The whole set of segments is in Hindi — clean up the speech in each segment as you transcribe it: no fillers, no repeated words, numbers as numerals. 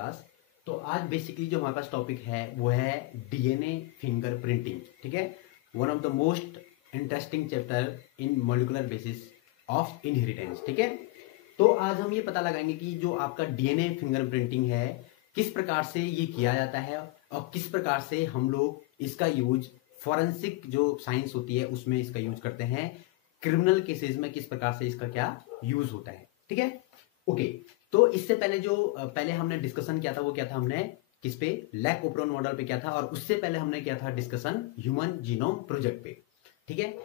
क्लास। तो आज बेसिकली जो हमारे पास टॉपिक है वो है डीएनए फिंगर प्रिंटिंग। ठीक है, one of the most interesting chapter in molecular basis of inheritance. ठीक है, तो आज हम ये पता लगाएंगे कि जो आपका डीएनए फिंगर प्रिंटिंग है किस प्रकार से ये किया जाता है और किस प्रकार से हम लोग इसका यूज फॉरेंसिक जो साइंस होती है उसमें इसका यूज करते हैं, क्रिमिनल केसेस में किस प्रकार से इसका क्या यूज होता है। ठीक है, ओके। तो इससे पहले जो पहले हमने डिस्कशन किया था वो क्या था, हमने किस पे, लैक ओपरॉन मॉडल पे किया था, और उससे पहले हमने किया था डिस्कशन ह्यूमन जीनोम प्रोजेक्ट पे। ठीक है,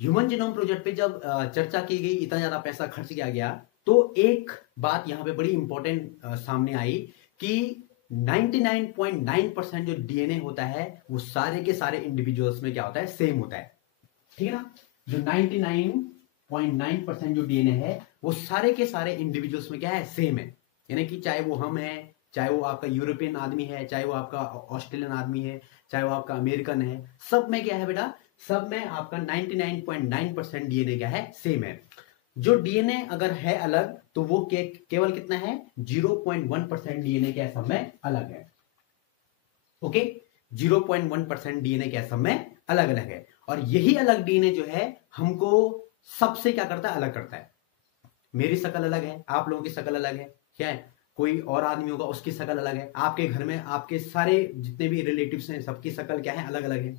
ह्यूमन जीनोम प्रोजेक्ट पे जब चर्चा की गई, इतना ज्यादा पैसा खर्च किया गया, तो एक बात यहाँ पे बड़ी इंपॉर्टेंट सामने आई कि 99.9% जो डीएनए होता है वो सारे के सारे इंडिविजुअल्स में क्या होता है, सेम होता है। ठीक है ना, जो 99.9% जो डीएनए है वो सारे के सारे इंडिविजुअल्स में क्या है, सेम है। यानी कि चाहे वो हम है, चाहे वो आपका यूरोपियन आदमी है, चाहे वो आपका ऑस्ट्रेलियन आदमी है, चाहे वो आपका अमेरिकन है, सब में क्या है बेटा, सब में आपका 99.9% डीएनए क्या है, सेम है। जो डीएनए अगर है अलग तो वो केवल कितना है, 0.1% डीएनए क्या है, सब में अलग है। ओके, 0.1% डीएनए क्या है, सब में अलग अलग है। और यही अलग डीएनए जो है हमको सबसे क्या करता है, अलग करता है। मेरी शक्ल अलग है, आप लोगों की शक्ल अलग है, क्या है, कोई और आदमी होगा उसकी शक्ल अलग है, आपके घर में आपके सारे जितने भी रिलेटिव्स हैं सबकी शक्ल क्या है, अलग अलग है।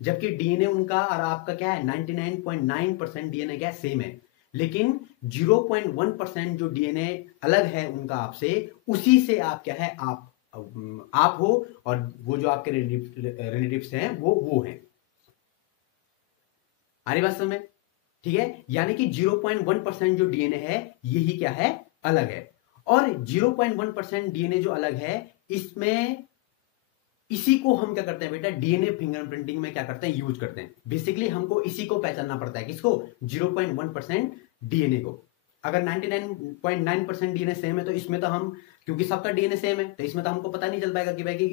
जबकि डीएनए उनका और आपका क्या है, 99.9% डीएनए क्या है, सेम है। लेकिन 0.1% जो डीएनए अलग है उनका आपसे, उसी से आप क्या है, आप हो, और वो जो आपके रिलेटिव्स हैं वो हैं। आ रही बात समझ में? ठीक है, यानी कि 0.1% जो डीएनए है यही क्या है, अलग है। और 0.1% डीएनए जो अलग है, इसमें इसी को हम क्या करते हैं बेटा, डीएनए फिंगरप्रिंटिंग में क्या करते हैं, यूज करते हैं। बेसिकली हमको इसी को पहचानना पड़ता है, किसको, 0.1% डीएनए को। अगर 99.9% डीएनए सेम है तो इसमें तो हम, क्योंकि सबका डीएनए सेम है तो इसमें तो हमको पता नहीं चल पाएगा कि भाई कि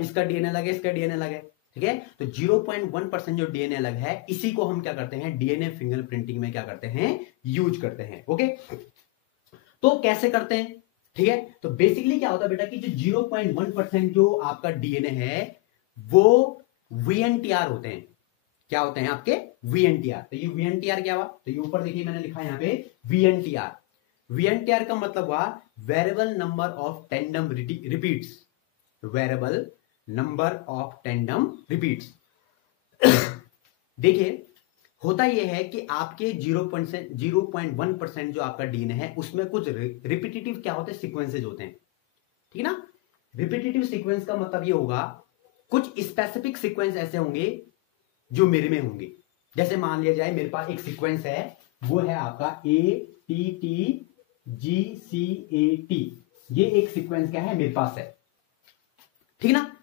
इसका डीएनए अलग है, इसका डीएनए अलग है। ठीक है, तो 0.1% जो डीएनए अलग है इसी को हम क्या करते हैं, डीएनए फिंगरप्रिंटिंग में क्या करते हैं, यूज करते हैं। ओके, तो कैसे करते हैं? ठीक है, तो बेसिकली क्या होता है बेटा कि जो 0.1% जो आपका डीएनए है वो वीएनटीआर होते हैं। क्या होते हैं आपके, वीएनटीआर। तो ये वीएनटीआर क्या हुआ, तो ये ऊपर देखिए मैंने लिखा है यहाँ पे वीएनटीआर। वीएनटीआर का मतलब हुआ variable number of tandem repeats. Variable number of tandem repeats. देखिए, होता यह है कि आपके 0.1% जो आपका डीएनए है उसमें कुछ रिपीटेटिव क्या होते हैं, सीक्वेंसेज होते हैं। ठीक है ना, रिपीटेटिव सीक्वेंस का मतलब ये होगा, कुछ स्पेसिफिक सीक्वेंस ऐसे होंगे जो मेरे में होंगे। जैसे मान लिया जाए मेरे पास एक सीक्वेंस है, वो है आपका ATTGCAT। ये एक सीक्वेंस क्या है, मेरे पास है। ठीक ना,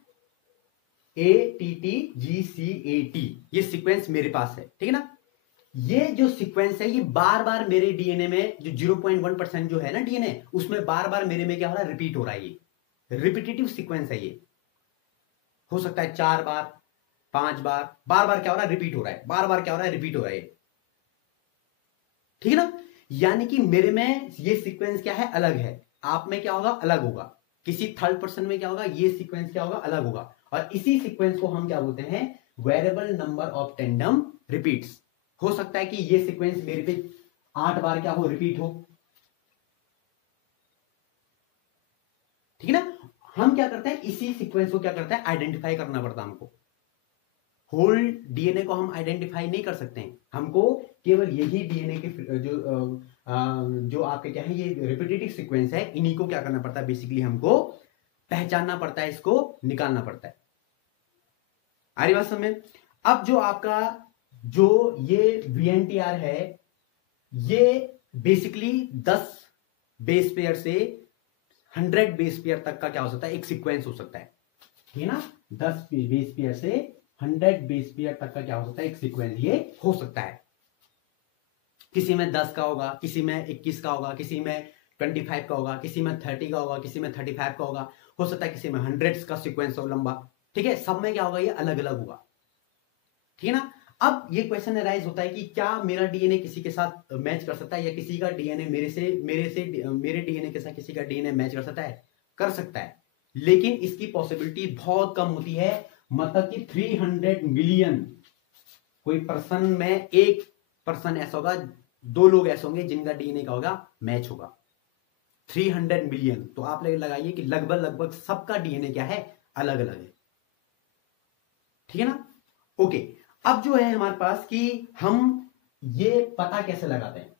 ATTGCAT ये सीक्वेंस मेरे पास है। ठीक है ना, ये जो सीक्वेंस है ये बार बार मेरे डीएनए में, जो 0.1% जो है ना डीएनए, उसमें बार बार मेरे में क्या हो रहा है, रिपीट हो रहा है। ये रिपीटेटिव सीक्वेंस है। ये हो सकता है 4 बार, 5 बार, बार बार क्या हो रहा है, रिपीट हो रहा है, बार बार क्या हो रहा है, रिपीट हो रहा है। ठीक है ना, यानी कि मेरे में ये सीक्वेंस क्या है, अलग है। आप में क्या होगा, अलग होगा। किसी थर्ड पर्सन में क्या होगा, ये सीक्वेंस क्या होगा, अलग होगा। और इसी सीक्वेंस को हम क्या बोलते हैं, variable number of tandem repeats. हो सकता है कि ये सीक्वेंस मेरे पे 8 बार क्या हो, रिपीट हो। ठीक है ना, हम क्या करते हैं, इसी सीक्वेंस को क्या करते हैं, आइडेंटिफाई करना पड़ता है हमको। होल डीएनए को हम आइडेंटिफाई नहीं कर सकते हैं, हमको केवल यही डीएनए के जो आपके क्या है, ये रिपीटेटिव सीक्वेंस है, इन्हीं को क्या करना पड़ता है, बेसिकली हमको पहचानना पड़ता है, इसको निकालना पड़ता है। आ रही बात समझ में? अब जो आपका जो ये वीएनटीआर है, ये बेसिकली 10 बेस पेयर से 100 बेस पेयर तक का क्या हो सकता है, एक सीक्वेंस हो सकता है। ठीक है ना, 10 बेस पेयर से 100 बेस पेयर तक का क्या हो सकता है, एक सीक्वेंस ये हो सकता है। किसी में 10 का होगा, किसी में 21 का होगा, किसी में 25 का होगा, किसी में 30 का होगा, किसी में 35 का होगा, हो सकता है किसी में 100 का सीक्वेंस हो लंबा। ठीक है, सब में क्या होगा, ये अलग अलग होगा। ठीक है ना, अब ये क्वेश्चन अराइज होता है कि क्या मेरा डीएनए किसी के साथ मैच कर सकता है, या किसी का डीएनए मेरे डीएनए के साथ किसी का डीएनए मैच कर सकता है? कर सकता है, लेकिन इसकी पॉसिबिलिटी बहुत कम होती है। मतलब कि 300 मिलियन कोई पर्सन में एक पर्सन ऐसा होगा, 2 लोग ऐसे होंगे जिनका डीएनए का होगा मैच होगा। 300 मिलियन, तो आप लगाइए कि लगभग लगभग सबका डीएनए क्या है, अलग अलग है। ठीक है ना। ओके, अब जो है हमारे पास कि हम ये पता कैसे लगाते हैं,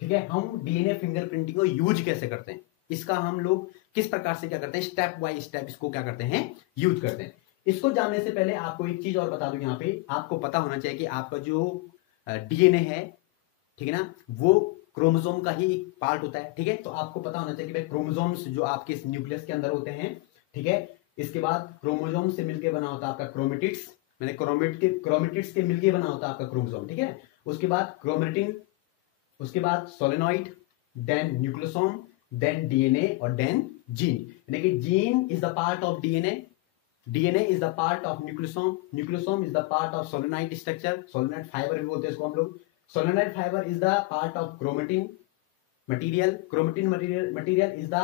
ठीक है, हम डीएनए फिंगरप्रिंटिंग को यूज कैसे करते हैं, इसका हम लोग किस प्रकार से क्या करते हैं, स्टेप बाय स्टेप इसको क्या करते हैं, यूज करते हैं। इसको जानने से पहले आपको एक चीज और बता दूं, यहां पे आपको पता होना चाहिए कि आपका जो डीएनए है, ठीक है ना, वो क्रोमोसोम का ही एक पार्ट होता है। ठीक है, तो आपको पता होना चाहिए कि भाई क्रोमोसोम्स जो आपके न्यूक्लियस के अंदर होते हैं, ठीक है, इसके बाद क्रोमोसोम से मिलकर बना होता है आपका क्रोमेटिड्स, मैंने क्रोमेटिड्स के मिलकर बना होता है आपका क्रोमोसोम। ठीक है, उसके बाद क्रोमेटिन, उसके बाद solenoid, then nucleosome, then DNA और देन जीन। यानी कि gene is the part of DNA, DNA is the part of nucleosome, nucleosome is the part of solenoid structure, solenoid fibre भी बोलते हैं इसको हम लोग। Solenoid fibre is the part of chromatin material, chromatin material is the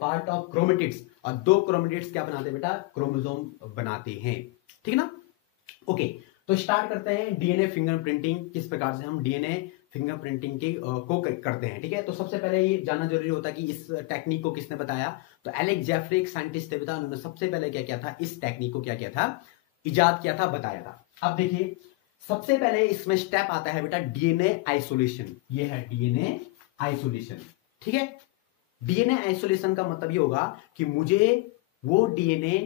part of chromatids, और 2 क्रोमेटिड्स क्या बनाते हैं बेटा, क्रोमोसोम बनाते हैं। ठीक है ना। ओके, तो स्टार्ट करते हैं डीएनए फिंगरप्रिंटिंग, किस प्रकार से हम डीएनए फिंगरप्रिंटिंग को करते हैं। ठीक है, तो सबसे पहले ये जानना जरूरी होता है कि इस टेक्निक को किसने बताया, तो एलेक्स जेफरे एक साइंटिस्ट थे बेटा, उन्होंने सबसे पहले क्या किया था, इस टेक्निक को क्या किया था, इजाद किया था, बताया था। अब देखिए सबसे पहले इसमें स्टेप आता है बेटा डीएनए आइसोलेशन, ये है डीएनए आइसोलेशन। ठीक है, डीएनए आइसोलेशन का मतलब ये होगा कि मुझे वो डीएनए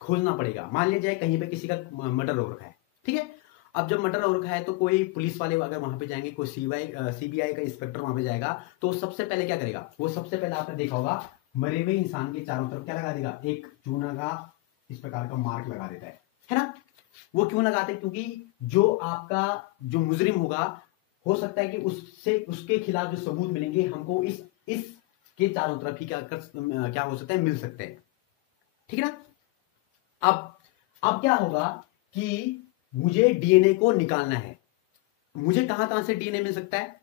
खोजना पड़ेगा। मान लीजिए कहीं पे किसी का मर्डर हो रखा है, ठीक है, अब जब मर्डर हो रखा है तो कोई पुलिस वाले अगर वहां पे जाएंगे, कोई सीबीआई का इंस्पेक्टर वहां पे जाएगा, तो सबसे पहले क्या करेगा, वो सबसे पहले आपने देखा होगा मरे हुए इंसान के चारों तरफ क्या लगा देगा, एक चूना का इस प्रकार का मार्क लगा देता है ना। वो क्यों लगाते हैं, क्योंकि जो आपका जो मुजरिम होगा, हो सकता है कि उससे उसके खिलाफ जो सबूत मिलेंगे हमको इस के चारों तरफ ही क्या हो सकता है, मिल सकते हैं। ठीक है ना। अब क्या होगा कि मुझे डीएनए को निकालना है, मुझे कहां कहां से डीएनए मिल सकता है,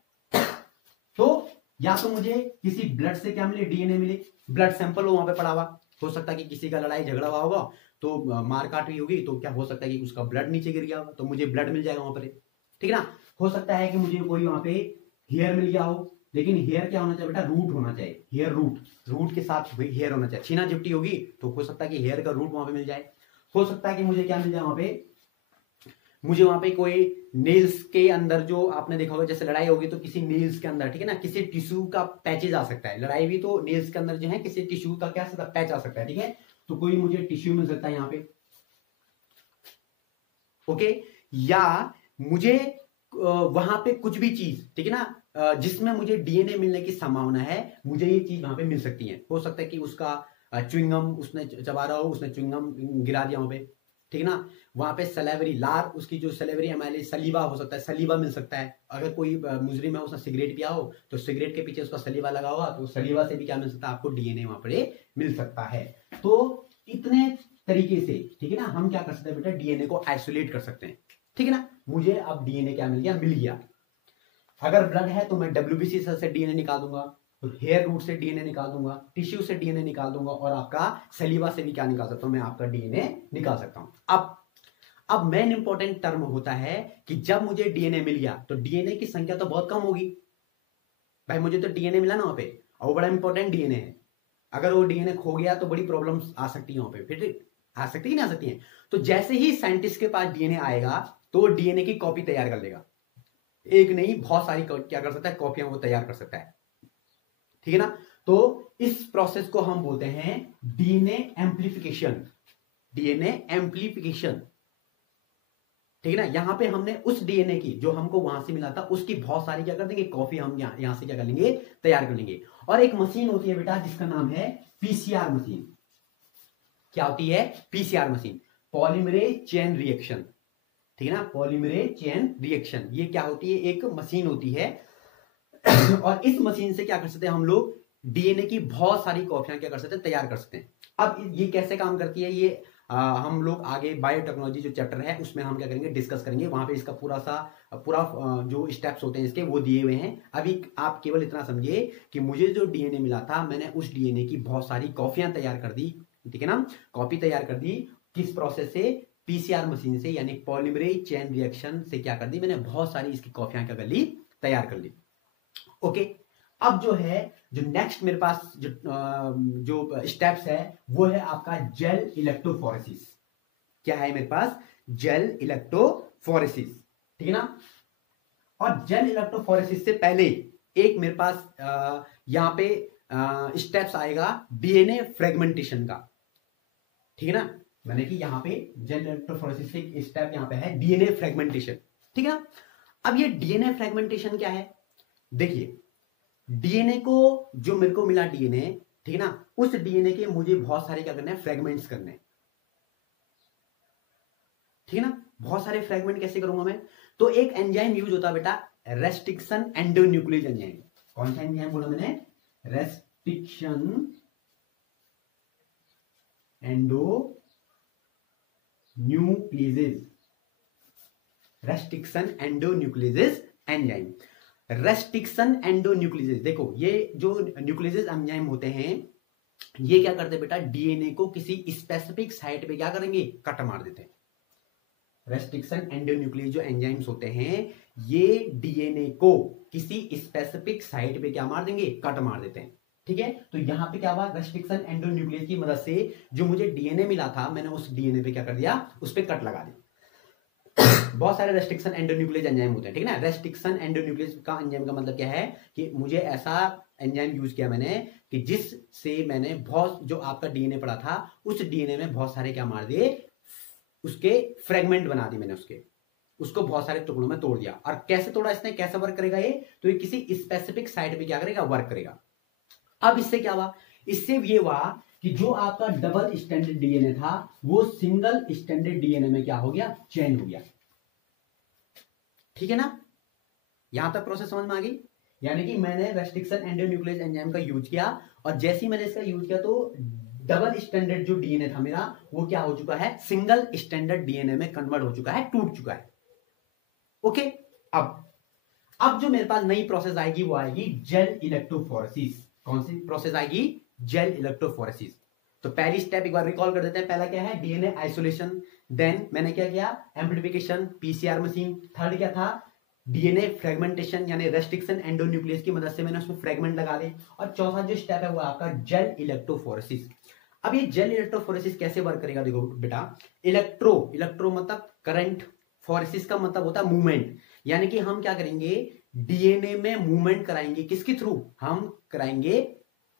तो या तो मुझे किसी ब्लड से क्या मिले, डीएनए मिले, ब्लड सैंपल हो वहां पे पड़ा हुआ, हो सकता है कि किसी का लड़ाई झगड़ा हुआ होगा तो मार काट हुई होगी, तो क्या हो सकता है कि उसका ब्लड नीचे गिर गया होगा, तो मुझे ब्लड मिल जाएगा वहां पर। ठीक है ना। हो सकता है कि मुझे कोई वहां पे हेयर मिल गया हो, लेकिन हेयर क्या होना चाहिए बेटा, रूट होना चाहिए, हेयर रूट के साथ हेयर होना चाहिए। छीना झपटी होगी तो हो सकता है कि हेयर का रूट वहां पे मिल जाए। हो सकता है कि मुझे क्या मिल जाए वहां पे, मुझे वहां पे कोई नेल्स के अंदर, जो आपने देखा होगा जैसे लड़ाई होगी तो किसी नेल्स के अंदर, ठीक है ना, किसी टिश्यू का पैचेज आ सकता है, लड़ाई भी तो नेल्स के अंदर जो है किसी टिश्यू का क्या सकता पैच आ सकता है। ठीक है, तो कोई मुझे टिश्यू मिल सकता है यहाँ पे। ओके, या मुझे वहां पे कुछ भी चीज, ठीक है ना, जिसमें मुझे डीएनए मिलने की संभावना है, मुझे ये चीज वहां पे मिल सकती है। हो सकता है कि उसका च्युइंगम उसने चबा रहा हो, उसने च्युइंगम गिरा दिया वहां पे, ठीक है ना, वहां पे सलेवरी लार, उसकी जो सलेवरी हमारे सलीवा हो सकता है, सलीवा मिल सकता है। अगर कोई मुजरिम है उसने सिगरेट पिया हो तो सिगरेट के पीछे उसका सलीवा लगा होगा, तो सलीवा से भी क्या मिल सकता है आपको, डीएनए वहां पर मिल सकता है। तो इतने तरीके से, ठीक है ना, हम क्या कर सकते हैं बेटा, डीएनए को आइसोलेट कर सकते हैं। ठीक है ना, मुझे अब डीएनए क्या मिल गया। अगर ब्लड है तो मैं डब्ल्यूबीसी सेल से डीएनए निकाल दूंगा, हेयर रूट से डीएनए निकाल दूंगा, टिश्यू से डीएनए निकाल दूंगा, और आपका सलीवा से भी क्या निकाल सकता हूं, मैं आपका डीएनए निकाल सकता हूं। अब मेन इंपॉर्टेंट टर्म होता है कि जब मुझे डीएनए मिल गया तो डीएनए की संख्या तो बहुत कम होगी भाई, मुझे तो डीएनए मिला ना वहां पे, और वो बड़ा इंपॉर्टेंट डीएनए है। अगर वो डीएनए खो गया तो बड़ी प्रॉब्लम्स आ सकती है वहां पे, फिर आ सकती है, नहीं आ सकती है। तो जैसे ही साइंटिस्ट के पास डीएनए आएगा तो वो डीएनए की कॉपी तैयार कर लेगा, एक नहीं बहुत सारी क्या कर सकता है, कॉपियां वो तैयार कर सकता है। ठीक है ना, तो इस प्रोसेस को हम बोलते हैं डीएनए एम्प्लीफिकेशन, डीएनए एम्प्लीफिकेशन। ठीक है ना, यहां पे हमने उस डीएनए की जो हमको वहां से मिला था उसकी बहुत सारी क्या कर देंगे, कॉपी हम यहां से क्या कर लेंगे, तैयार कर लेंगे। और एक मशीन होती है बेटा जिसका नाम है पीसीआर मशीन। क्या होती है, PCR machine, polymerase chain reaction. ठीक है ना, पॉलीमरेज चेन रिएक्शन, ये क्या होती है, एक मशीन होती है। और इस मशीन से क्या कर सकते हैं हम लोग, डीएनए की बहुत सारी कॉपियां क्या कर सकते हैं, तैयार कर सकते हैं। अब ये कैसे काम करती है, ये हम लोग आगे बायोटेक्नोलॉजी जो चैप्टर है उसमें हम क्या करेंगे, डिस्कस करेंगे। वहां पे इसका पूरा जो स्टेप्स होते हैं इसके वो दिए हुए हैं। अभी आप केवल इतना समझिए कि मुझे जो डीएनए मिला था, मैंने उस डीएनए की बहुत सारी कॉपियां तैयार कर दी, ठीक है ना, कॉपी तैयार कर दी। किस प्रोसेस से? पीसीआर मशीन से, यानी पॉलीमरेज चेन रिएक्शन से क्या कर दी मैंने, बहुत सारी इसकी कॉपियां क्या कर ली, तैयार कर ली। ओके, अब जो है, जो नेक्स्ट मेरे पास जो स्टेप्स है वो है आपका जेल इलेक्ट्रोफोरेसिस। क्या है मेरे पास? जेल इलेक्ट्रोफोरेसिस, ठीक है ना। और जेल इलेक्ट्रोफोरेसिस से पहले एक मेरे पास यहां पे स्टेप्स आएगा डीएनए फ्रेगमेंटेशन का, ठीक है ना। मैंने कि यहां पे जेल इलेक्ट्रोफोरेसिस से स्टेप यहां पे है डीएनए फ्रेगमेंटेशन, ठीक है ना। अब ये डीएनए फ्रेगमेंटेशन क्या है? देखिए, डीएनए को, जो मेरे को मिला डीएनए, ठीक है ना, उस डीएनए के मुझे बहुत सारे क्या करने हैं, फ्रेगमेंट्स करने हैं, ठीक है ना। बहुत सारे फ्रेगमेंट कैसे करूंगा मैं? तो एक एंजाइम यूज होता है बेटा, रेस्ट्रिक्शन एंडोन्यूक्लियस एंजाइम। कौन सा एंजाइम बोला मैंने? Restriction endonuclease, restriction endonuclease enzyme. Restriction endonuclease, देखो ये जो न्यूक्लियस एंजाइम होते हैं, ये क्या करते हैं बेटा, डीएनए को किसी स्पेसिफिक साइट पे क्या करेंगे, कट मार देते हैं। रेस्ट्रिक्शन एंडोन्यूक्लियस जो एंजाइम्स होते हैं, ये डीएनए को किसी स्पेसिफिक साइट पे क्या मार देंगे, कट मार देते हैं, ठीक है। तो यहां पे क्या हुआ, रेस्ट्रिक्शन एंडोन्यूक्लियस की मदद से जो मुझे डीएनए मिला था, मैंने उस डीएनए पे क्या कर दिया, उस पे कट लगा दी। बहुत सारे रेस्ट्रिक्शन एंडोन्यूक्लियस एंजाइम होते हैं, ठीक है ना। रेस्ट्रिक्शन एंडोन्यूक्लियस का एंजाइम का मतलब क्या है कि मुझे ऐसा एंजाइम यूज किया मैंने कि जिससे मैंने बहुत, जो आपका डीएनए पड़ा था, उस डीएनए में बहुत सारे क्या मार दिए, उसके फ्रेगमेंट बना दिए मैंने, उसको बहुत सारे टुकड़ों में तोड़ दिया। और कैसे तोड़ा इसने, कैसे वर्क करेगा ये, तो ये किसी स्पेसिफिक साइट पे क्या करेगा, वर्क करेगा। अब इससे क्या हुआ, इससे ये हुआ कि जो आपका डबल स्टैंडर्ड डीएनए था, वो सिंगल स्टैंडर्ड डीएनए में क्या हो गया, चेंज हो गया, ठीक है ना। यहां तक प्रोसेस समझ में आ गई। यानी कि मैंने रेस्ट्रिक्शन एंडोन्यूक्लियस एंजाइम का यूज किया, और जैसे ही मैंने इसका यूज किया तो डबल स्टैंडर्ड जो डीएनए था मेरा, वो क्या हो चुका है, सिंगल स्टैंडर्ड डीएनए में कन्वर्ट हो चुका है, टूट चुका है। ओके, अब जो मेरे पास नई प्रोसेस आएगी वो आएगी जेल इलेक्ट्रोफोरेसिस। कौन सी प्रोसेस आएगी, जेल इलेक्ट्रोफोरेसिस। तो पहली स्टेप एक बार रिकॉल कर देते हैं। पहला क्या है, डीएनए आइसोलेशन। देन मैंने क्या किया, एम्प्लीफिकेशन, पीसीआर मशीन। थर्ड क्या था, डीएनए फ्रेगमेंटेशन, यानी रेस्ट्रिक्शन एंडोन्यूक्लियस की मदद से मैंने उसमें फ्रेगमेंट लगा दे। और चौथा जो स्टेप है वो आपका जेल इलेक्ट्रोफोरेसिस। अब ये जेल इलेक्ट्रोफोरेसिस कैसे वर्क करेगा, देखो बेटा, इलेक्ट्रो मतलब करंट, फोरेसिस का मतलब होता है मूवमेंट। यानी कि हम क्या करेंगे, डीएनए में मूवमेंट कराएंगे, किसके थ्रू, हम कराएंगे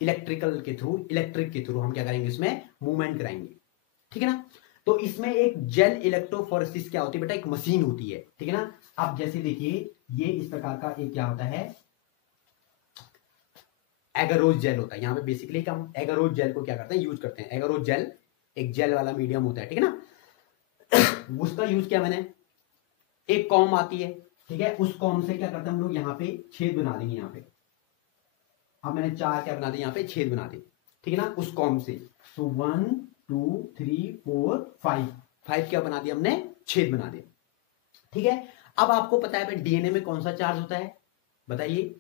इलेक्ट्रिकल के थ्रू, इलेक्ट्रिक के थ्रू हम क्या करेंगे, इसमें मूवमेंट कराएंगे, ठीक है ना। तो इसमें एक जेल इलेक्ट्रोफोरेसिस क्या होती है बेटा, एक मशीन होती है, ठीक है ना। अब जैसे देखिए, ये इस प्रकार का एक क्या होता है, एगारोज जेल होता है। यहां पे बेसिकली हम एगारोज जेल को क्या करते हैं, यूज करते हैं। एगारोज जेल एक जेल वाला मीडियम होता है, ठीक है ना। उसका यूज किया मैंने, एक कॉम आती है, ठीक है, उस कॉम से क्या करते हैं हम लोग, यहाँ पे छेद बना देंगे यहाँ पे। अब मैंने चार क्या बना दिए, यहाँ पे छेद बना दिए, ठीक है ना, उस कॉम से। तो 1 2 3 4 5 क्या बना दिया हमने, छेद बना दिया, ठीक है। अब आपको पता है डीएनए में कौन सा चार्ज होता है, बताइए।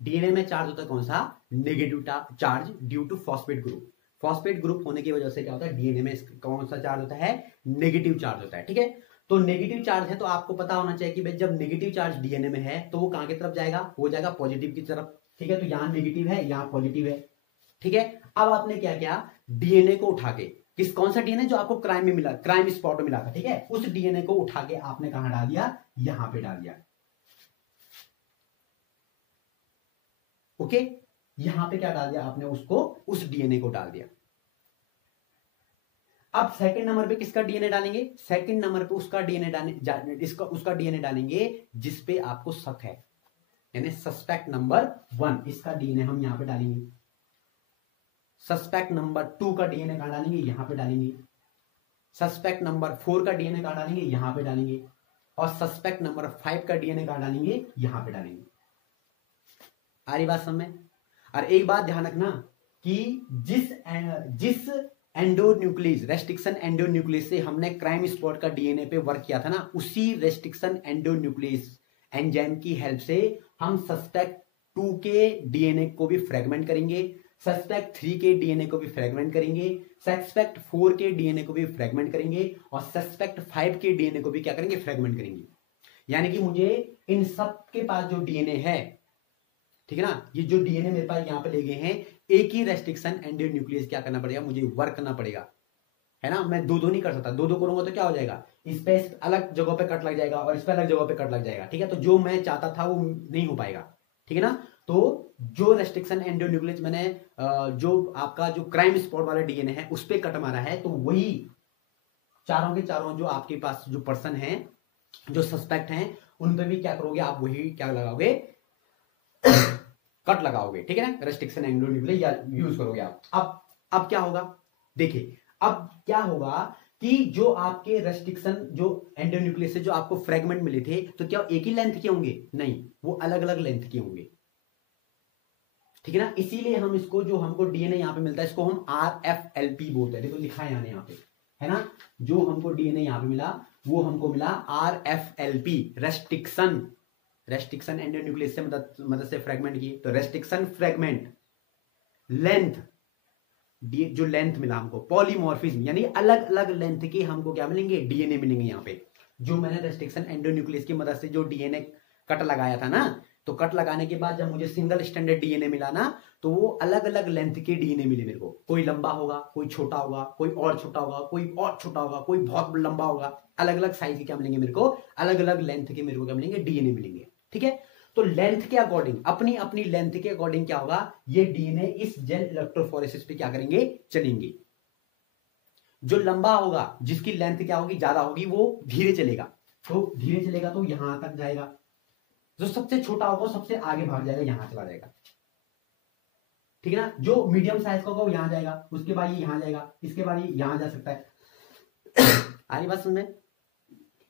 डीएनए में चार्ज होता है कौन सा, negative charge, due to phosphate group. Phosphate group होने की वजह से क्या होता है, डीएनए में कौन सा चार्ज होता है, नेगेटिव चार्ज होता है, ठीक है। तो नेगेटिव चार्ज है, तो आपको पता होना चाहिए कि भाई जब नेगेटिव चार्ज डीएनए में है तो वो कहां की तरफ जाएगा, हो जाएगा पॉजिटिव की तरफ, ठीक है। तो यहां नेगेटिव है, यहां पॉजिटिव है, ठीक है। अब आपने क्या किया, डीएनए को उठा के, कौन सा डीएनए जो आपको क्राइम में मिला, क्राइम स्पॉट में मिला था, ठीक है, उस डीएनए को उठा के आपने कहां डाल दिया, यहां पे डाल दिया, ओके। यहां पे क्या डाल दिया आपने, उसको, उस डीएनए को डाल दिया। अब सेकंड नंबर पे किसका डीएनए डालेंगे, सेकंड नंबर पे उसका डीएनए डालेंगे जिसपे आपको शक है, यानी सस्पेक्ट नंबर 1, इसका डीएनए हम यहां पे डालेंगे। सस्पेक्ट नंबर 2 का डीएनए कहां डालेंगे, यहां पे डालेंगे। सस्पेक्ट नंबर 4 का डीएनए कहां डालेंगे, यहां पे डालेंगे। और सस्पेक्ट नंबर 5 का डीएनए कहां डालेंगे, यहां पे डालेंगे। आ रही बात समझ में। और एक बात ध्यान रखना कि जिस एंडोन्यूक्लियस, रेस्ट्रिक्शन एंडोन्यूक्लियस से हमने क्राइम स्पॉट का डीएनए पे वर्क किया था ना, उसी रेस्ट्रिक्शन एंडोन्यूक्लियस एंजाइम की हेल्प से हम सस्पेक्ट 2 के डीएनए को भी फ्रेगमेंट करेंगे, सस्पेक्ट 3 के डीएनए को भी फ्रेगमेंट करेंगे, सस्पेक्ट 4 के डीएनए को भी फ्रेगमेंट करेंगे और सस्पेक्ट 5 के डीएनए को भी क्या करेंगे, फ्रेगमेंट करेंगे। यानी कि मुझे इन सब के पास जो डीएनए है, ठीक है ना, ये जो डीएनए मेरे पास यहां पे ले गए हैं, एक ही रेस्ट्रिक्शन एंडोन्यूक्लियस क्या करना पड़ेगा, मुझे वर्क करना पड़ेगा, है ना। मैं दो नहीं कर सकता, दो करूंगा तो क्या हो जाएगा, इस पे अलग जगहों पे कट लग जाएगा और इस पे अलग जगहों पे कट लग जाएगा, ठीक है। तो जो मैं चाहता था वो नहीं हो पाएगा, ठीक है ना। तो जो रेस्ट्रिक्शन एंडोन्यूक्लियस मैंने जो आपका जो क्राइम स्पॉट वाला डीएनए है उस पे कट मारा है, तो वही चारों के चारों जो आपके पास जो पर्सन है, जो सस्पेक्ट हैं, उन पे भी क्या करोगे आप, वही क्या लगाओगे, कट लगाओगे, ठीक है ना, रेस्ट्रिक्शन एंडोन्यूक्लियस या यूज करोगे आप। अब क्या होगा, देखिए अब क्या होगा कि जो आपके रेस्ट्रिक्शन जो एंडोन्यूक्लियस से जो आपको फ्रेगमेंट मिले थे, तो क्या एक ही लेंथ के होंगे, नहीं, वो अलग अलग लेंथ के होंगे, ठीक है ना। इसीलिए हम इसको, जो हमको डीएनए यहां पे मिलता है, इसको हम RFLP बोलते हैं। देखो लिखा है यहां पे, है ना, जो हमको डीएनए यहां पे मिला वो हमको मिला RFLP, रेस्ट्रिक्शन एंडोन्यूक्लियस से मदद से फ्रेगमेंट की, तो रेस्ट्रिक्शन फ्रेगमेंट लेंथ, जो लेंथ मिला हमको, पॉलीमॉर्फिज्म यानी अलग अलग लेंथ के हमको क्या मिलेंगे, डीएनए मिलेंगे। यहाँ पे जो मैंने रेस्ट्रिक्शन एंडोन्यूक्लियस की मदद से जो डीएनए कट लगाया था ना, तो कट लगाने के बाद जब मुझे सिंगल स्टैंडर्ड डीएनए मिला ना, तो वो अलग अलग लेंथ के डीएनए मिले मेरे को। कोई लंबा होगा, कोई छोटा होगा, कोई और छोटा होगा, कोई और छोटा होगा, कोई बहुत लंबा होगा, अलग अलग साइज के क्या मिलेंगे मेरे को, अलग अलग लेंथ के मेरे को क्या मिलेंगे, डीएनए मिलेंगे, ठीक है। तो लेंथ के अकॉर्डिंग, अपनी अपनी लेंथ के अकॉर्डिंग क्या होगा, ये डीएनए इस जेल इलेक्ट्रोफोरेसिस पे क्या करेंगे, चलेंगे। जो लंबा होगा, जिसकी लेंथ क्या होगी, ज्यादा होगी, वो धीरे चलेगा, तो धीरे चलेगा तो यहां तक जाएगा। जो सबसे छोटा होगा वो सबसे आगे भाग जाएगा, यहां चला जाएगा, ठीक है ना। जो मीडियम साइज का होगा वो यहां जाएगा, उसके बाद ये यहां जाएगा, इसके बाद ये यहां जा सकता है। आ रही बात समझ में।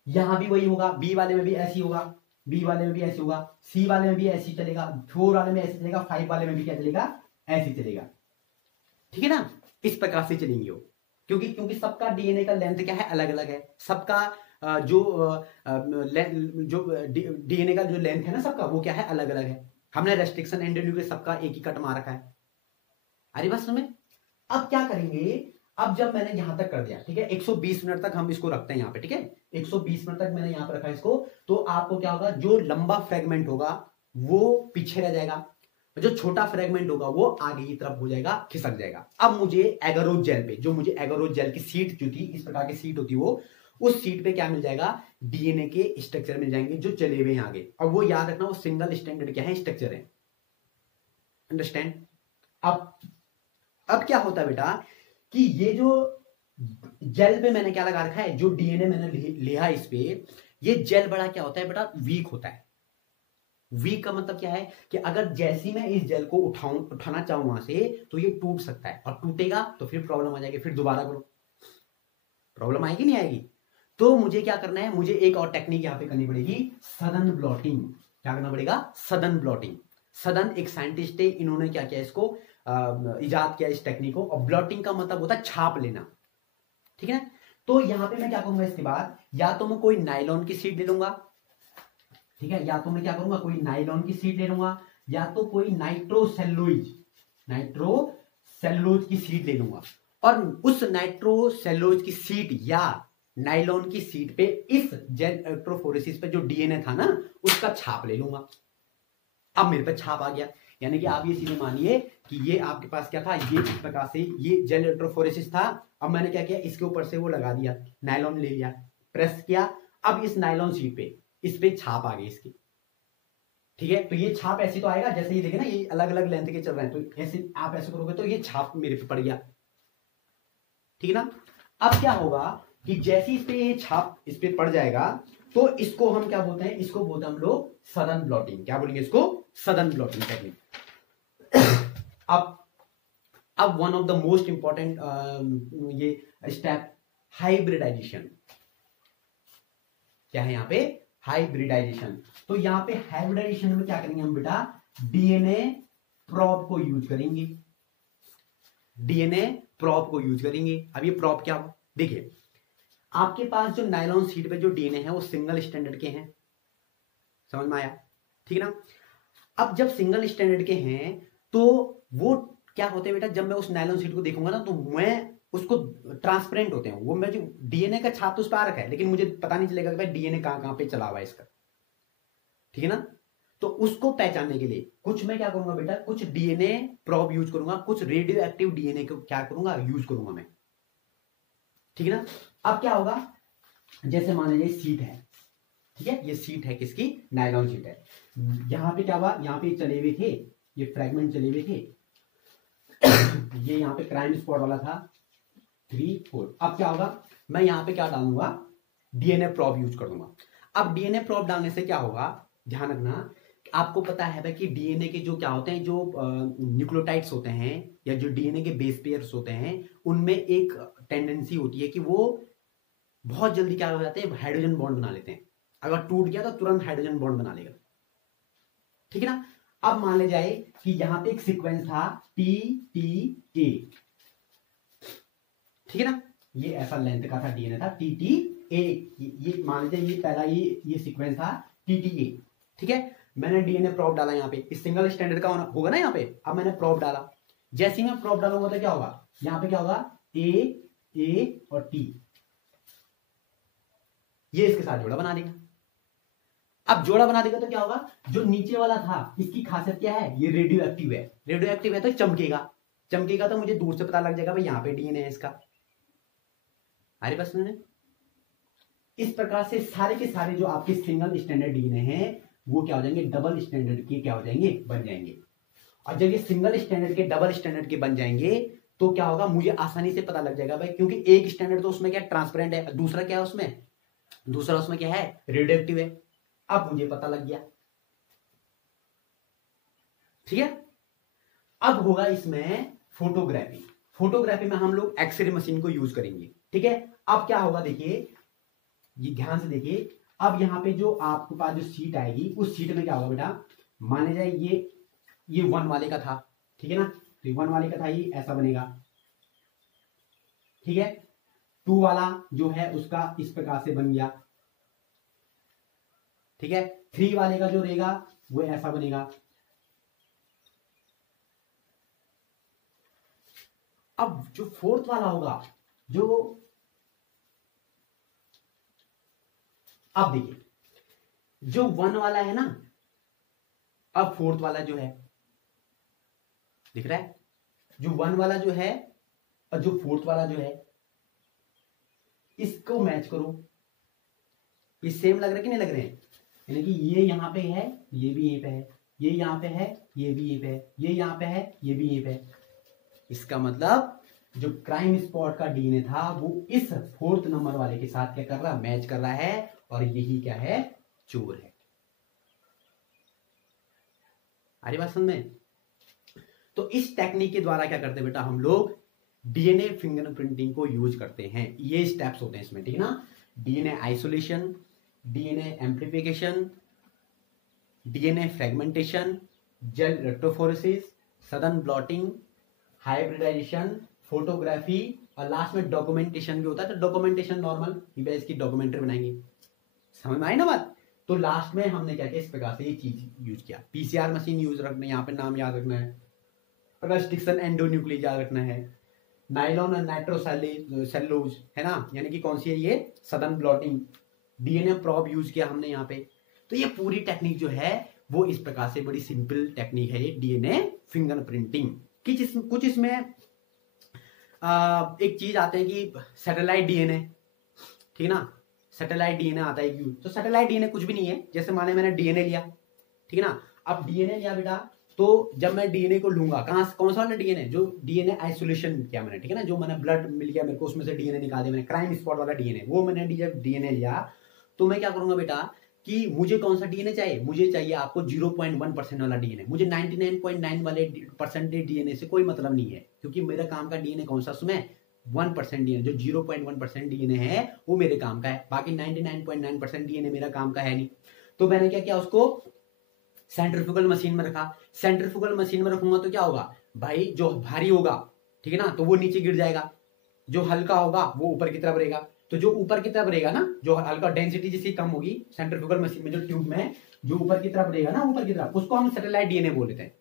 यहां भी वही होगा, बी वाले में भी ऐसी होगा, बी वाले में भी ऐसे होगा, सी वाले में भी ऐसी चलेगा, 4 वाले में ऐसे चलेगा, 5 वाले में भी क्या चलेगा, ऐसे चलेगा, ठीक है ना। इस प्रकार से चलेंगे वो, क्योंकि सबका डीएनए का लेंथ क्या है, अलग अलग है। सबका जो डीएनए का जो लेंथ है ना सबका, वो क्या है, अलग अलग है। हमने रेस्ट्रिक्शन एंडोन्यूक्लियस सबका एक ही कट मार रखा है। अरे बस में अब क्या करेंगे, अब जब मैंने यहां तक कर दिया, ठीक है, 120 मिनट तक हम इसको रखते हैं यहाँ पे, ठीक है, 120 मिनट तक मैंने यहां पर रखा इसको। तो आपको क्या होगा, जो लंबा फ्रेगमेंट होगा वो पीछे रह जाएगा, जो छोटा फ्रेगमेंट होगा वो आगे की तरफ हो जाएगा, खिसक जाएगा। अब मुझे एगारोज जेल पे, जो मुझे एगारोज जेल की सीट जो थी, इस प्रकार की सीट होती, वो उस सीट पे क्या मिल जाएगा, डीएनए के स्ट्रक्चर मिल जाएंगे जो चले हुए हैं आगे। और वो याद रखना, वो सिंगल स्टैंडर्ड क्या है, स्ट्रक्चर है, अंडरस्टैंड। अब क्या होता है बेटा, कि ये जो जेल पे मैंने क्या लगा रखा है, जो डीएनए मैंने लिया इस पे, ये जेल बड़ा क्या होता है बेटा, वीक होता है। वीक का मतलब क्या है, कि अगर जैसी मैं इस जेल को उठाना चाहूं वहां से, तो ये टूट सकता है, और टूटेगा तो फिर प्रॉब्लम आ जाएगी, फिर दोबारा करो, प्रॉब्लम आएगी नहीं आएगी। तो मुझे क्या करना है, मुझे एक और टेक्निक यहां पे करनी पड़ेगी, सडन ब्लॉटिंग। क्या करना पड़ेगा, सडन ब्लॉटिंग। सडन एक साइंटिस्ट है, इन्होंने क्या किया, इसको इजाद किया इस टेक्निक को। और ब्लॉटिंग का मतलब होता है छाप लेना, ठीक है। तो यहां पे मैं क्या करूंगा, इसके बाद या तो मैं कोई नायलॉन की शीट ले लूंगा, ठीक है, या तो मैं क्या करूंगा, कोई नायलॉन की शीट ले लूंगा, या तो कोई नाइट्रोसेल्यूलोज की शीट ले लूंगा, और उस नाइट्रोसेल्यूलोज की शीट या नायलॉन की शीट पे इस जेल इलेक्ट्रोफोरेसिस पे जो डीएनए था ना, उसका छाप ले लूंगा। अब मेरे पे छाप आ गया, यानी कि आप ये सीधे मानिए कि ये आपके पास क्या था, ये इस प्रकार से ये जेल इलेक्ट्रोफोरेसिस था। अब मैंने क्या किया, इसके ऊपर से वो लगा दिया, नायलॉन ले लिया, प्रेस किया। अब इस नायलॉन शीट पे, इस पे छाप आ गई इसकी, ठीक है। तो ये छाप ऐसी तो आएगा, जैसे ये देखे ना, ये अलग अलग लेंथ के चल रहे हैं, तो ऐसे आप ऐसे करोगे तो ये छाप मेरे पे पड़ गया, ठीक है ना। अब क्या होगा कि जैसे इस पे ये छाप इस पे पड़ जाएगा, तो इसको हम क्या बोलते हैं, इसको बोलते हैं हम लोग सडन ब्लॉटिंग। क्या बोलेंगे इसको, सडन ब्लॉटिंग टेक्निक। अब one of the most important ये स्टेप, हाइब्रिडाइजेशन। क्या है यहाँ पे, हाइब्रिडाइजेशन। तो यहाँ पे हाइब्रिडाइजेशन में क्या करेंगे हम बेटा, डीएनए प्रोब को यूज करेंगे। डीएनए प्रॉप को यूज करेंगे। अब ये प्रॉप क्या हुआ, देखिए आपके पास जो नायलॉन शीट पे जो डीएनए है वो सिंगल स्टैंडर्ड के हैं, समझ में आया, ठीक है ना। अब जब सिंगल स्टैंडर्ड के हैं तो वो क्या होते हैं बेटा, जब मैं उस नायलॉन शीट को देखूंगा ना तो मैं उसको ट्रांसपेरेंट होते हैं वो, मैं जो डीएनए का छाप तो उस पर आ रखा है लेकिन मुझे पता नहीं चलेगा कि भाई डीएनए कहां कहां पे चला हुआ है इसका, ठीक है ना। तो उसको पहचानने के लिए कुछ मैं क्या करूंगा बेटा, कुछ डीएनए प्रोब यूज करूंगा, कुछ रेडियो एक्टिव डीएनए को क्या करूंगा, यूज करूंगा मैं, ठीक है ना। अब क्या होगा, जैसे मान लीजिए सीट है, ठीक है, ये सीट है किसकी, नायलॉन सीट है। यहां पे क्या हुआ, यहाँ पे चले हुए थे, ये फ्रेगमेंट चले हुए थे ये यहाँ पे क्राइम स्पॉट वाला था 3, 4। अब क्या होगा, मैं यहाँ पे क्या डालूंगा, डीएनए प्रोब यूज कर दूंगा। अब डीएनए प्रोब डालने से क्या होगा, ध्यान रखना, आपको पता है भाई कि डीएनए के जो क्या होते हैं, जो न्यूक्लियोटाइड्स होते हैं या जो डीएनए के बेस पेयर्स होते हैं, उनमें एक टेंडेंसी होती है कि वो बहुत जल्दी क्या हो जाते हैं, हाइड्रोजन बॉन्ड बना लेते हैं। अगर टूट गया तो तुरंत हाइड्रोजन बॉन्ड बना लेगा, ठीक है ना। अब मान ले जाए कि यहां पे एक सीक्वेंस था टी टी ए, ठीक है ना, ये ऐसा लेंथ का था डीएनए था टी टी ए, ये मान लीजिए ये पहला ये सीक्वेंस था टी टी ए, ठीक है। मैंने डीएनए प्रोब डाला यहाँ पे, इस सिंगल स्टैंडर्ड का होगा ना यहाँ पे। अब मैंने प्रोब डाला, जैसे ही मैं प्रोब डालूंगा तो क्या होगा, यहाँ पे क्या होगा, ए और टी, ये इसके साथ जोड़ा बना देगा। अब जोड़ा बना देगा तो क्या होगा, जो नीचे वाला था इसकी खासियत क्या है, ये रेडियो एक्टिव है, रेडियो एक्टिव है तो चमकेगा, चमकेगा तो मुझे दूर से पता लग जाएगा भाई यहाँ पे डीएनए है इसका। अरे बस मैंने इस प्रकार से सारे के सारे जो आपके सिंगल स्टैंडर्ड डीएनए हैं वो क्या हो जाएंगे, डबल स्टैंडर्ड के क्या हो जाएंगे, बन जाएंगे। और जब ये सिंगल स्टैंडर्ड के डबल स्टैंडर्ड के बन जाएंगे तो क्या होगा, मुझे आसानी से पता लग जाएगा भाई, क्योंकि एक स्टैंडर्ड तो उसमें क्या ट्रांसपेरेंट है, दूसरा क्या है उसमें, दूसरा उसमें क्या है, रेडियो एक्टिव है। अब मुझे पता लग गया, ठीक है। अब होगा इसमें फोटोग्राफी, फोटोग्राफी में हम लोग एक्सरे मशीन को यूज करेंगे, ठीक है। अब क्या होगा, देखिए ये ध्यान से देखिए, अब यहां पे जो आपके पास जो सीट आएगी उस सीट में क्या होगा बेटा, मान लीजिए ये 1 वाले का था, ठीक है ना, तो 1 वाले का था, ये ऐसा बनेगा, ठीक है। 2 वाला जो है उसका इस प्रकार से बन गया, ठीक है। 3 वाले का जो रहेगा वो ऐसा बनेगा। अब जो 4th वाला होगा, जो अब देखिए जो 1 वाला है ना, अब 4th वाला जो है दिख रहा है, जो 1 वाला जो है और जो 4th वाला जो है इसको मैच करो, ये सेम लग रहे कि नहीं लग रहे हैं, यानी कि ये यहां पे है, ये भी यहीं पे है, ये यहां पे है, ये भी यहीं पे है, ये यहां पे है, ये भी यहीं पे है। इसका मतलब जो क्राइम स्पॉट का डीएनए था वो इस 4th नंबर वाले के साथ क्या कर रहा है, मैच कर रहा है, और यही क्या है, चोर है। अरे बात समझ में। तो इस टेक्निक के द्वारा क्या करते हैं बेटा, हम लोग डीएनए फिंगरप्रिंटिंग को यूज करते हैं। ये स्टेप्स होते हैं इसमें, ठीक है ना, DNA isolation, DNA amplification, DNA fragmentation, gel electrophoresis, Southern blotting, hybridization, photography, और लास्ट में डॉक्यूमेंटेशन भी होता है। तो डॉक्यूमेंटेशन नॉर्मल कि इसकी डॉक्यूमेंट्री बनाएंगे, समझ में आई ना बात। तो लास्ट में हमने क्या किया, इस प्रकार से ये चीज यूज किया। पीसीआर मशीन यूज रखना है, यहाँ पे नाम याद रखना है, रेस्ट्रिक्शन एंडोन्यूक्लियस याद रखना है, नाइलॉन और नाइट्रोसेल्यूलोज है ना, यानी कि कौन सी है ये, sudden blotting, DNA probe use किया हमने यहाँ पे। तो ये पूरी टेक्निक जो है वो इस प्रकार से बड़ी सिंपल टेक्निक है ये डीएनए फिंगरप्रिंटिंग की। कुछ इसमें एक चीज आते हैं कि सैटेलाइट डीएनए, ठीक है ना, सैटेलाइट डीएनए आता है यूज। तो सैटेलाइट डीएनए कुछ भी नहीं है, जैसे माने मैंने डीएनए लिया, ठीक है ना, अब डीएनए लिया बेटा, तो जब मैं डीएनए को लूंगा, कहां से, कौन सा वाला डीएनए, जो डीएनए आइसोलेशन किया मैंने, ठीक है ना, जो मैंने ब्लड मिल गया मेरे को, उसमें से डीएनए निकाल दिया मैंने, क्राइम स्पॉट वाला डीएनए, वो मैंने जब डीएनए लिया तो मैं क्या करूंगा बेटा, कि मुझे कौन सा डीएनए चाहिए, मुझे चाहिए आपको 0.1% वाला डीएनए, मुझे 99.9 वाले परसेंटेज डीएनए से कोई मतलब नहीं है, क्योंकि मेरा काम का डीएनए कौन सा, उसमें 1% डीएनए, जो 0.1% डीएनए है वो मेरे काम का है, बाकी 99.9% डीएनए मेरा काम का है नहीं। तो मैंने क्या किया, उसको सेंट्रीफ्यूगल मशीन में रखा। सेंट्रीफ्यूगल मशीन में रखूंगा तो क्या होगा भाई, जो भारी होगा ठीक है ना, तो वो नीचे गिर जाएगा, जो हल्का होगा वो ऊपर की तरफ रहेगा। तो जो ऊपर की तरफ रहेगा ना, जो हल्का डेंसिटी जिसकी कम होगी सेंट्रीफ्यूगल मशीन में, जो ट्यूब में जो ऊपर की तरफ रहेगा ना, ऊपर की तरफ, उसको हम सैटेलाइट डीएनए बोल देते हैं,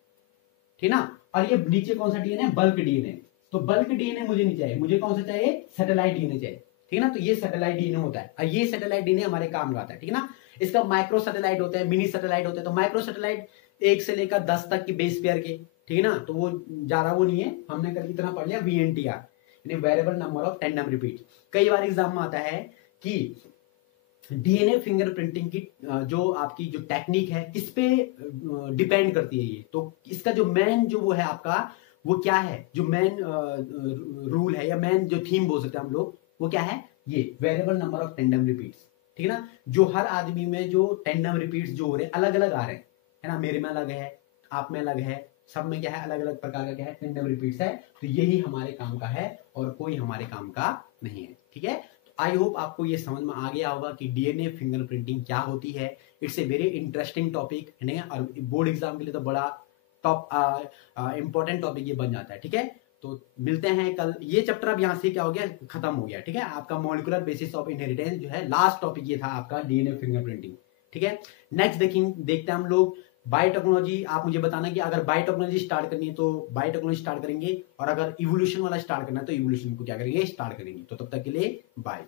ठीक ना। और ये नीचे कौन सा डीएनए, बल्क डीएनए। तो बल्क डीएनए मुझे नहीं चाहिए, मुझे कौन सा चाहिए, सैटेलाइट डीएनए चाहिए, ठीक है ना। तो ये सैटेलाइट डीएनए होता है, और ये सैटेलाइट डीएनए हमारे काम का आता है, ठीक है ना। इसका माइक्रो सैटेलाइट होते हैं, मिनी सैटेलाइट होते हैं। तो माइक्रो सैटेलाइट 1 से लेकर 10 तक की बेस पेयर के, ठीक है ना। तो वो ज्यादा वो नहीं है, हमने कल इतना पढ़ लिया, VNTR यानी variable number of tandem repeat. कई बार एग्जाम में आता है कि डीएनए फिंगरप्रिंटिंग की जो आपकी जो टेक्निक है इस पे डिपेंड करती है ये। तो इसका जो मेन जो वो है आपका, वो क्या है, जो मेन रूल है या मेन जो थीम बोल सकते हैं हम लोग, वो क्या है, ये variable number of tandem repeats, ठीक है ना। जो हर आदमी में जो टैंडम रिपीट्स जो हो रहे हैं अलग अलग आ रहे हैं, है ना। मेरे में अलग है, आप में अलग है, सब में क्या है, अलग अलग प्रकार का क्या है, टैंडम रिपीट्स है। तो यही हमारे काम का है और कोई हमारे काम का नहीं है, ठीक है। आई होप आपको ये समझ में आ गया होगा कि डीएनए फिंगरप्रिंटिंग क्या होती है। It's a very interesting topic है, और बोर्ड एग्जाम के लिए तो बड़ा टॉप इंपॉर्टेंट टॉपिक ये बन जाता है, ठीक है। तो मिलते हैं कल। ये चैप्टर अब यहाँ से क्या हो गया, खत्म हो गया, ठीक है। आपका मॉलिक्यूलर बेसिस ऑफ इनहेरिटेंस जो है लास्ट टॉपिक ये था आपका, डीएनए फिंगरप्रिंटिंग, ठीक है। नेक्स्ट देखते हैं हम लोग बायोटेक्नोलॉजी। आप मुझे बताना कि अगर बायोटेक्नोलॉजी स्टार्ट करनी है तो बायोटेक्नोलॉजी स्टार्ट करेंगे, और अगर इवोल्यूशन वाला स्टार्ट करना है तो इवोल्यूशन को क्या करेंगे, स्टार्ट करेंगे। तो तब तक के लिए बाय।